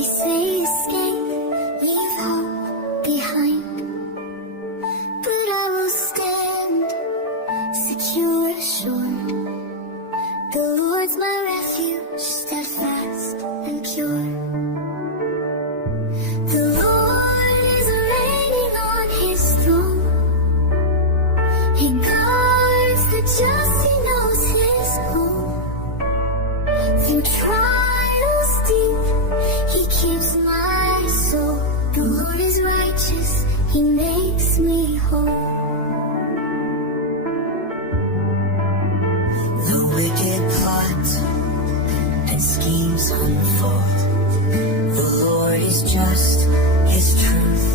They say escape, leave hope behind, but I will stand secure assured. The Lord's my refuge, steadfast and pure. The Lord is reigning on his throne. He guards the just, he knows his home. Through trials deep, he keeps my soul. The Lord is righteous, he makes me whole. The wicked plot and schemes unfold. The Lord is just, his truth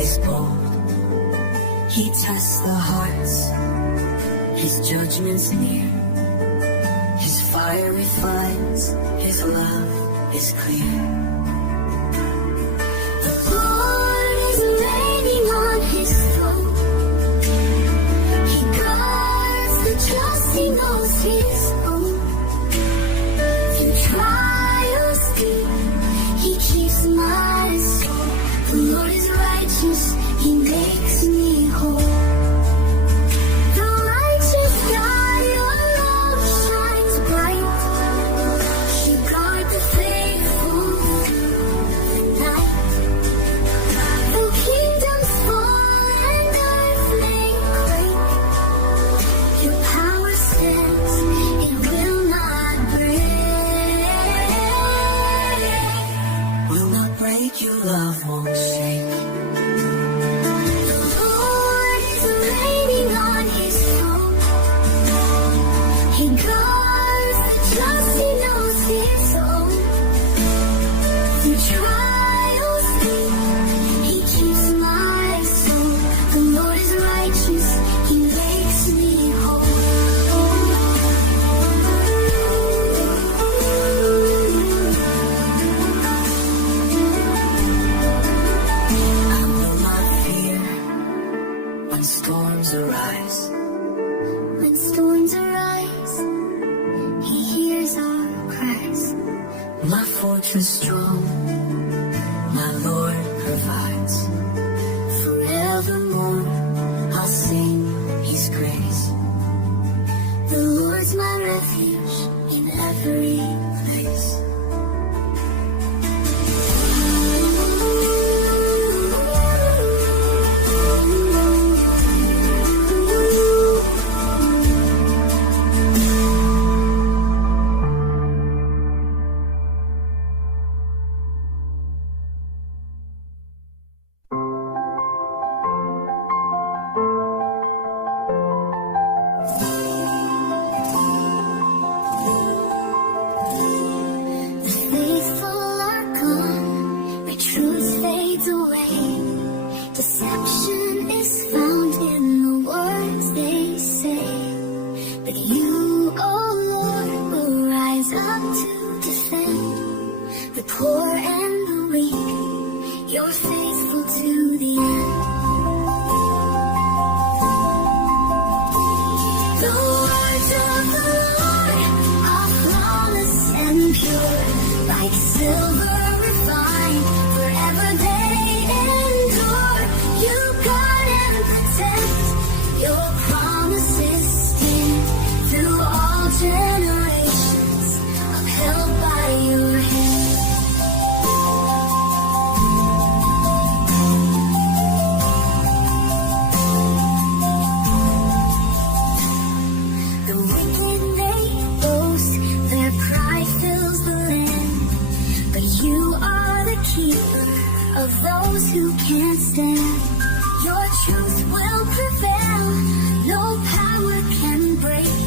is bold. He tests the hearts, his judgment's near. His fire refines, his love is clear. The Lord is reigning on his throne. He guards the just, he knows his own. Through trials deep, he keeps my soul. The Lord is righteous, he makes me whole. The righteous God, your love shines bright. You guard the faithful through the night. Though kingdoms fall and earth may quake, your power stands, it will not break. Will not break, your love won't shake. The Lord is reigning on his throne. He guards the just, he knows his own. Through trials deep, he keeps my soul. The Lord is righteous, he makes me whole. I will not fear when storms arise. When storms arise, he hears our cries. My fortress strong, my Lord provides. Forevermore, I'll sing his grace. The Lord's my refuge in every place. The faithful are gone, where truth fades away. Deception is found in the words they say. But you, oh Lord, will rise up to defend the poor and the weak. You're faithful to the end. The words of the Lord are flawless and pure, like silver refined, forever they endure. You guard and protect, your promises stand through all generations, upheld by your hand. The wicked they boast, their pride fills the land, but you are the keeper of those who can't stand. Your truth will prevail, no power can break.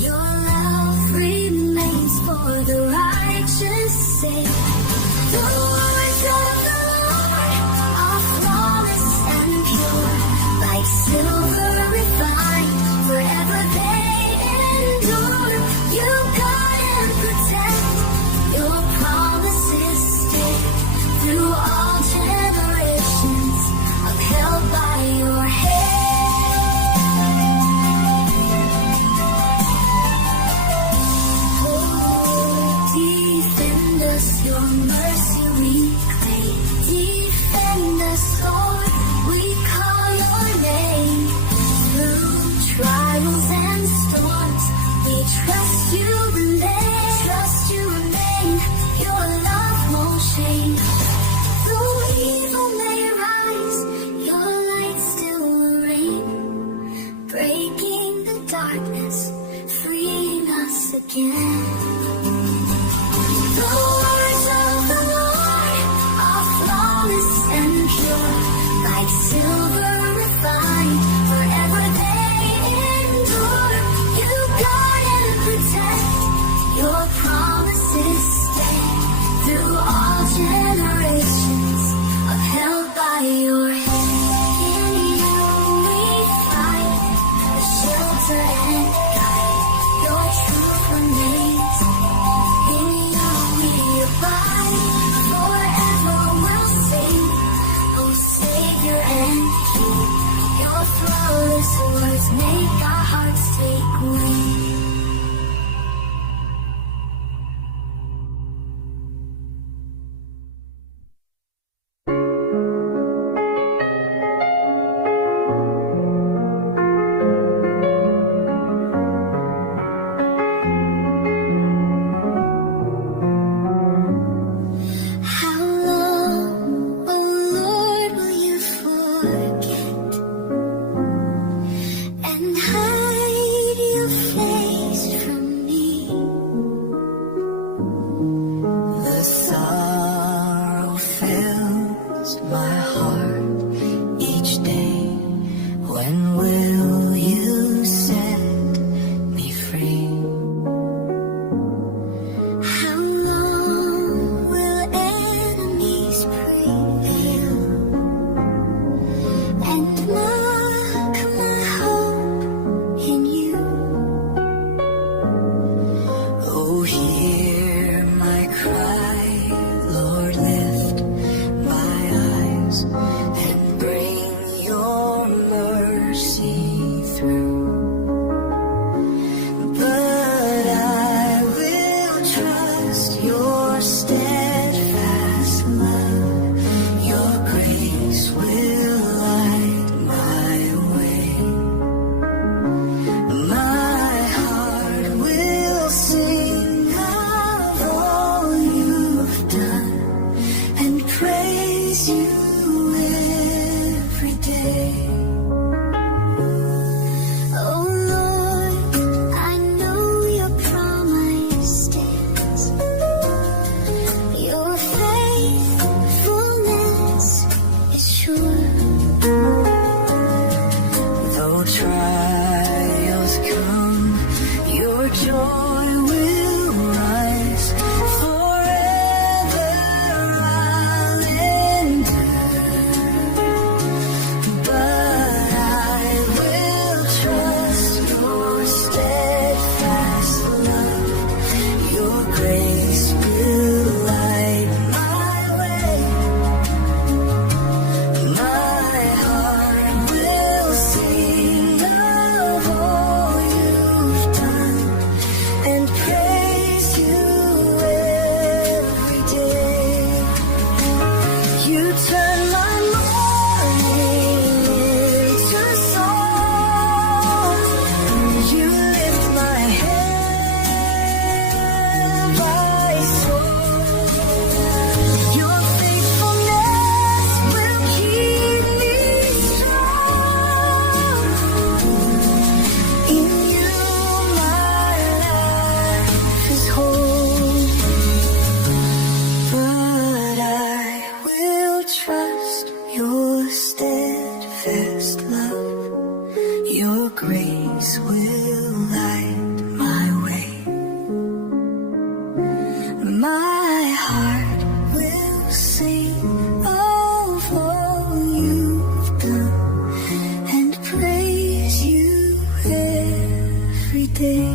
Your love remains for the righteous sake. The words of the Lord are flawless and pure, like silver refined, forever they endure. You guard and protect, your promises stay through all generations, upheld by your hand. Oh, defend us, your your hand. In you we find the shelter and guide. Your truth remains. In you we abide. Forever we'll sing. Oh, Savior and King. Your flawless words make our hearts take wing. How long, oh Lord, will you forget and hide your face from me? The sorrow fills my heart each day. When will you set me free? How long will enemies prevail and mock my hope in you? Oh, hear my cry, Lord, lift my eyes and bring your mercy through. But I will trust your steadfast love. Your grace will light my way. My heart will sing of all you've done and praise you every day. Oh Lord, I know your promise stands. Your faithfulness is sure. Though trials come, your joy will rise. Forever I'll endure. But I will trust your steadfast love. Your grace will light my way. My heart will sing of all you've done and praise you every day. You turn my mourning into song. You lift my head by soul. Your faithfulness will keep me strong. In you my life is whole. But I will trust your steadfast love. Your grace will light my way. My heart will sing of all you've done and praise you every day.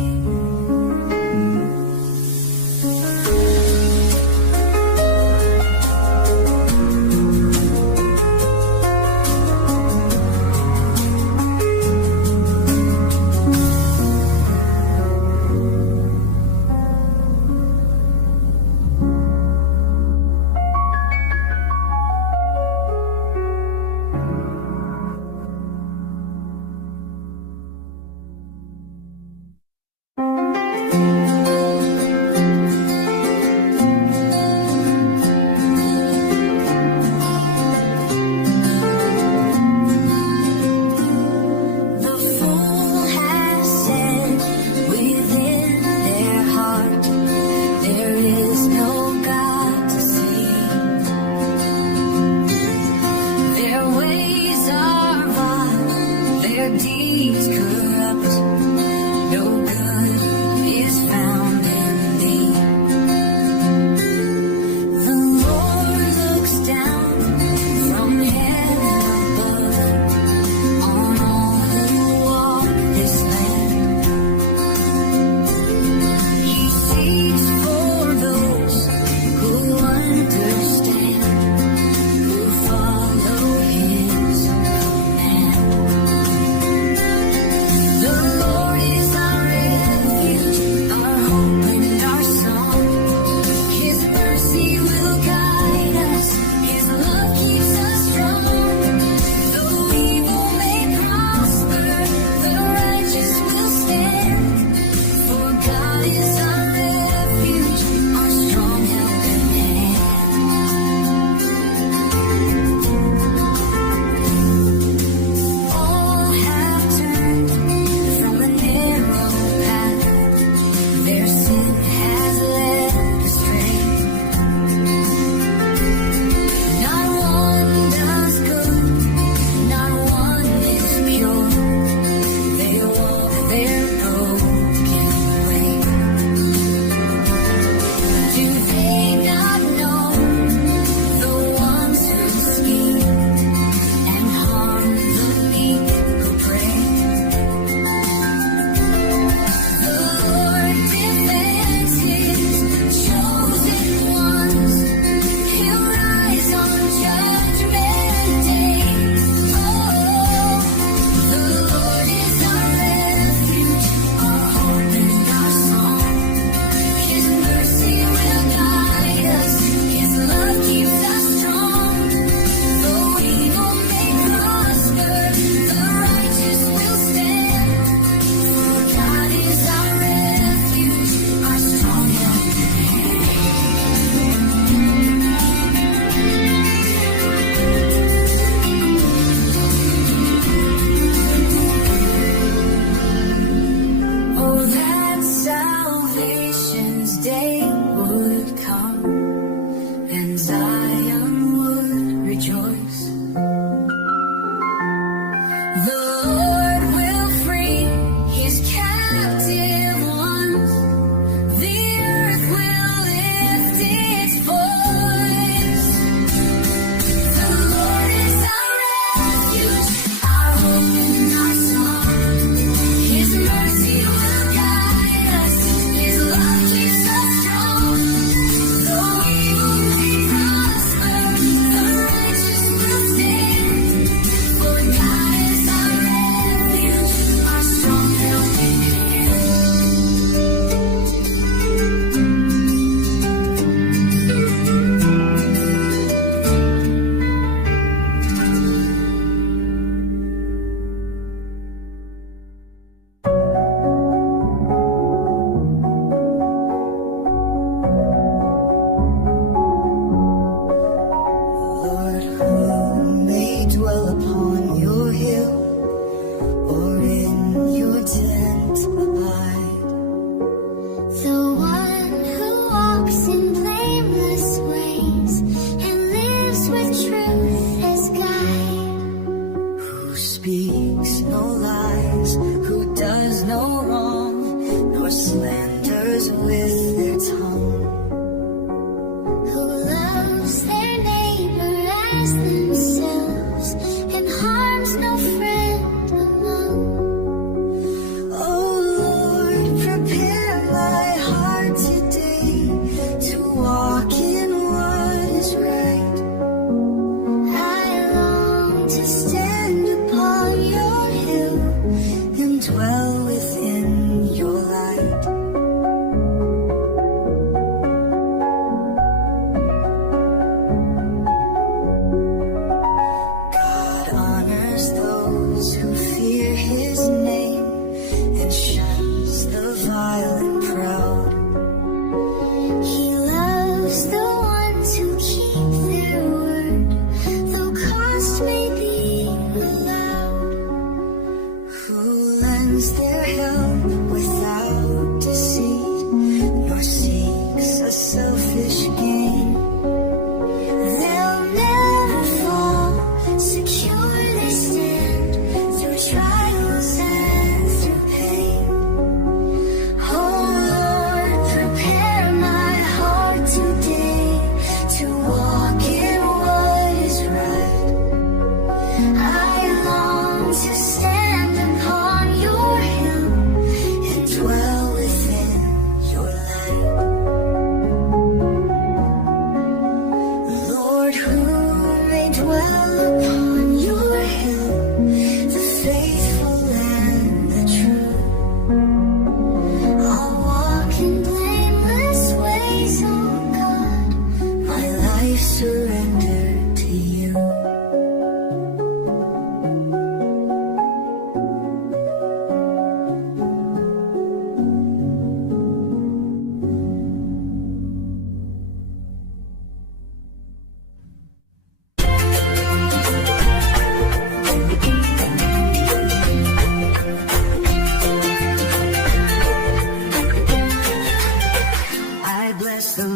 From heaven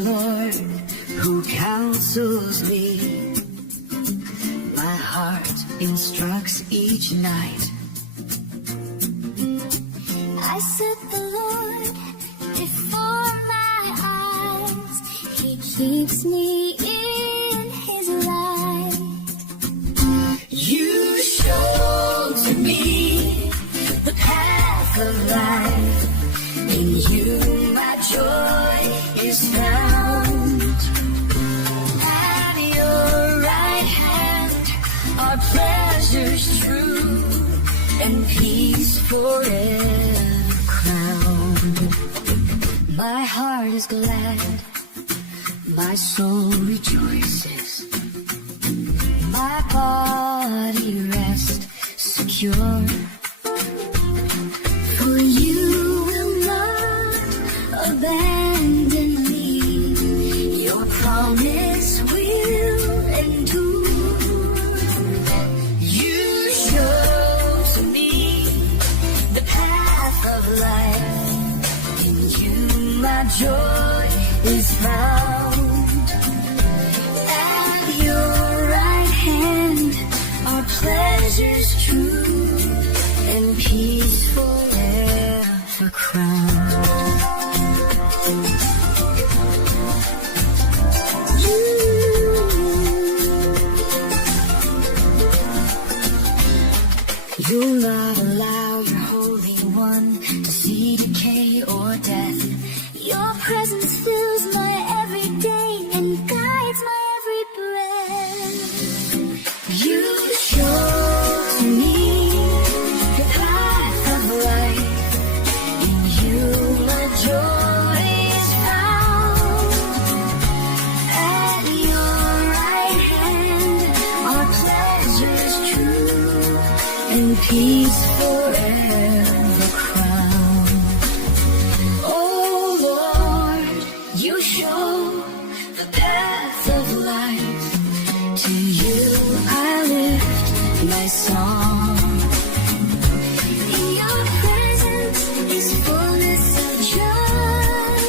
Lord who counsels me. My heart instructs each night. I set the Lord before my eyes. He keeps me in His light. You show to me the path of life. In you my joy is found. At your right hand are pleasures true and peace forever crowned. My heart is glad, my soul rejoices, my body rests secure. For you will not abandon me, your promise will endure. You show to me the path of life. In you my joy is found. At your right hand are pleasures true and peace forever crowned. You'll not allow your Holy One to see decay or death. Your presence fills my every day and guides my every breath. You show to me the path of life. In you my joy is found. At your right hand are pleasures true and peace forever crowned. Oh Lord, you show the path of life. To you I lift my song. In your presence is fullness of joy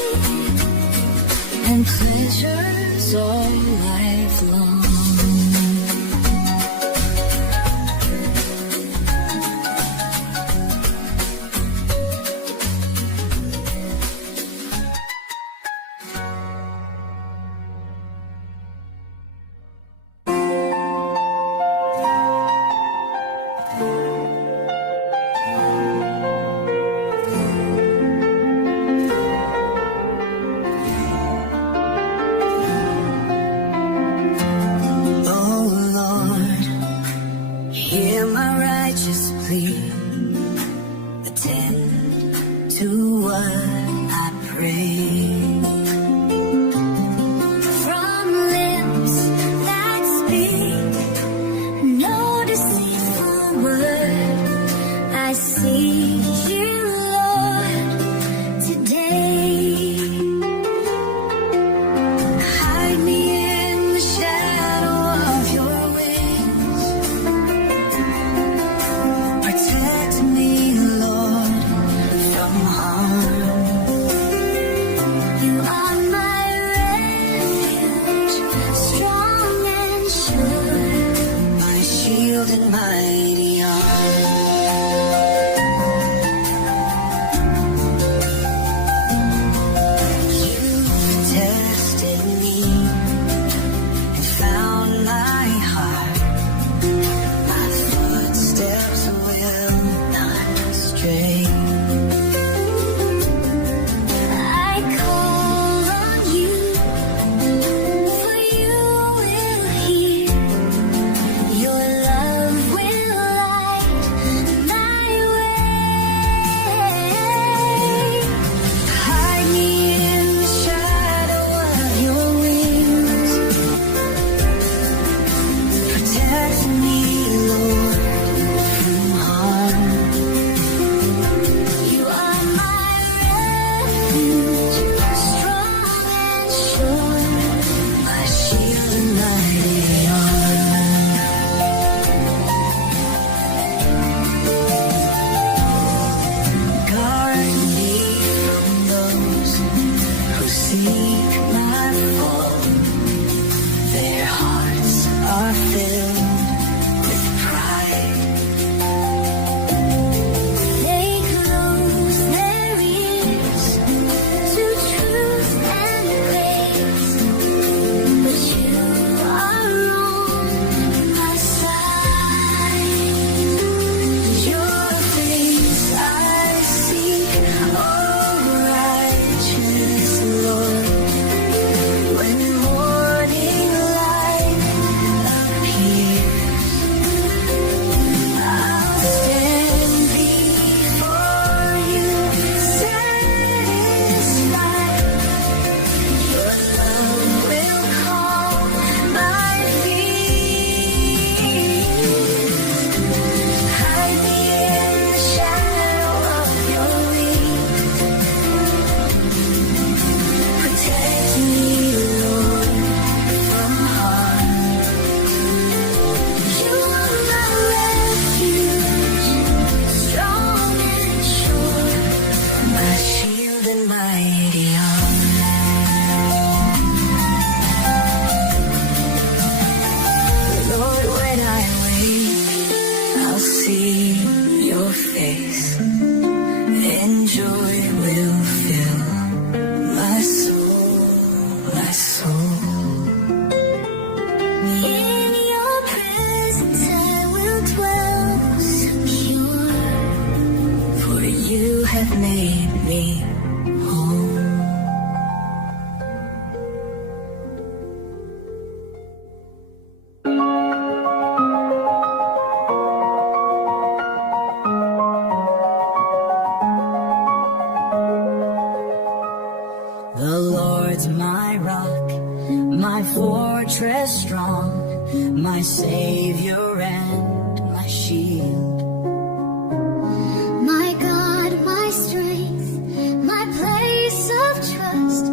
And pleasures all life long. Oh Lord, hear my righteous plea. Attend to what I pray. from lips that speak no deceitful word. I seek you, Lord, today. Hide me in the shadow of your wings. Protect me, Lord, from harm. You are my refuge, strong and sure. My shield and mighty arm. You've tested me and found my heart. My footsteps will not stray. I call on you, for you will hear. Your love will rock, my fortress strong, my Savior and my shield. My God, my strength, my place of trust.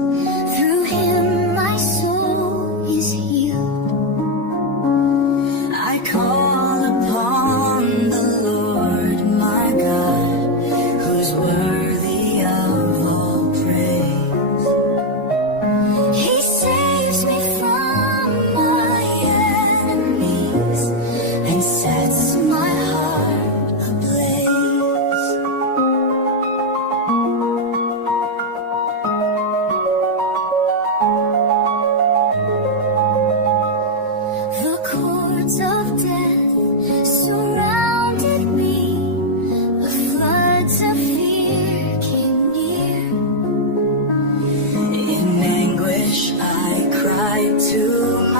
Through him my soul is healed. I call upon the Lord my God, who's worthy of all praise. He saves me from my enemies And sets my heart ablaze. The cords of death surrounded me. The floods of fear came near. In anguish I cried to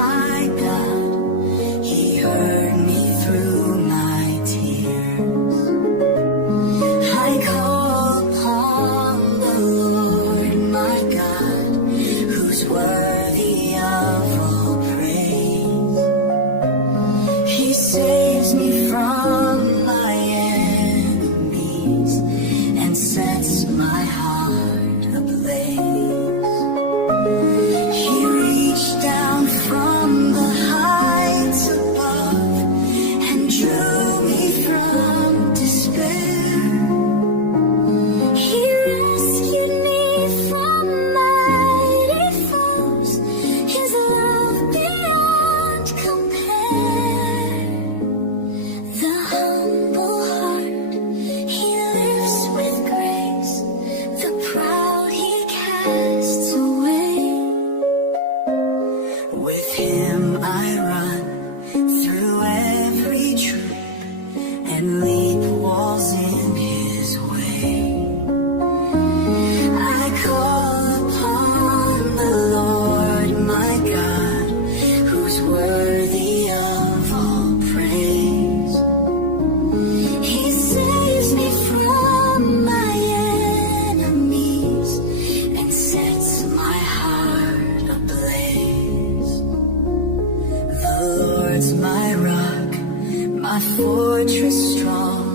my God. He heard me through my tears. I call upon the Lord my God, who's worthy of all praise. He saves me from my enemies and sets my heart ablaze. He reached down from the heights above and drew me from despair. He rescued me from mighty foes. His love beyond compare. The humble heart he lifts with grace. The proud he casts away. With him I run through every troop and leap walls in his way. I call upon the Lord my God, who's worthy of all praise. He saves me from my enemies And sets my heart ablaze. The Lord's my rock, my fortress strong.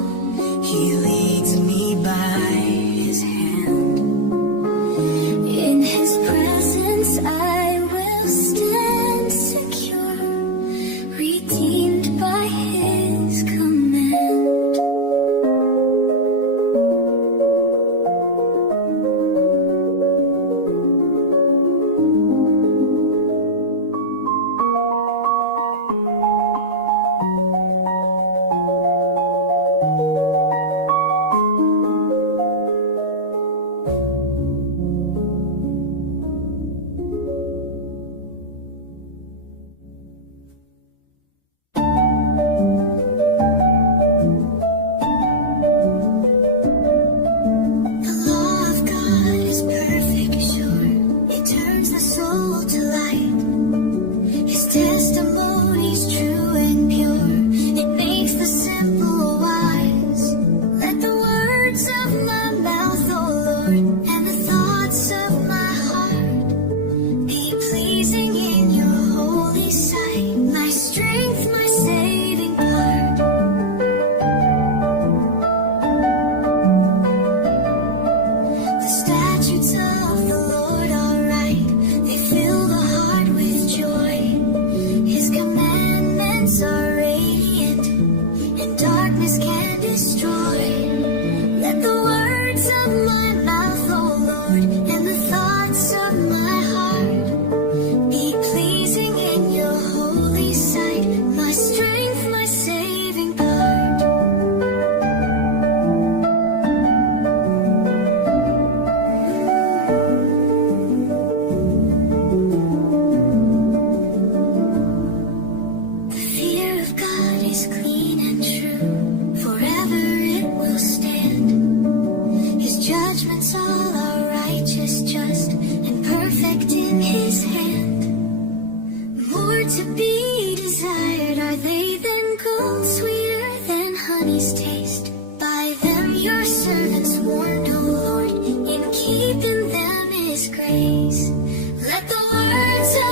He leads me by his hand. In his presence I will stand secure, redeemed by his command.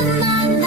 my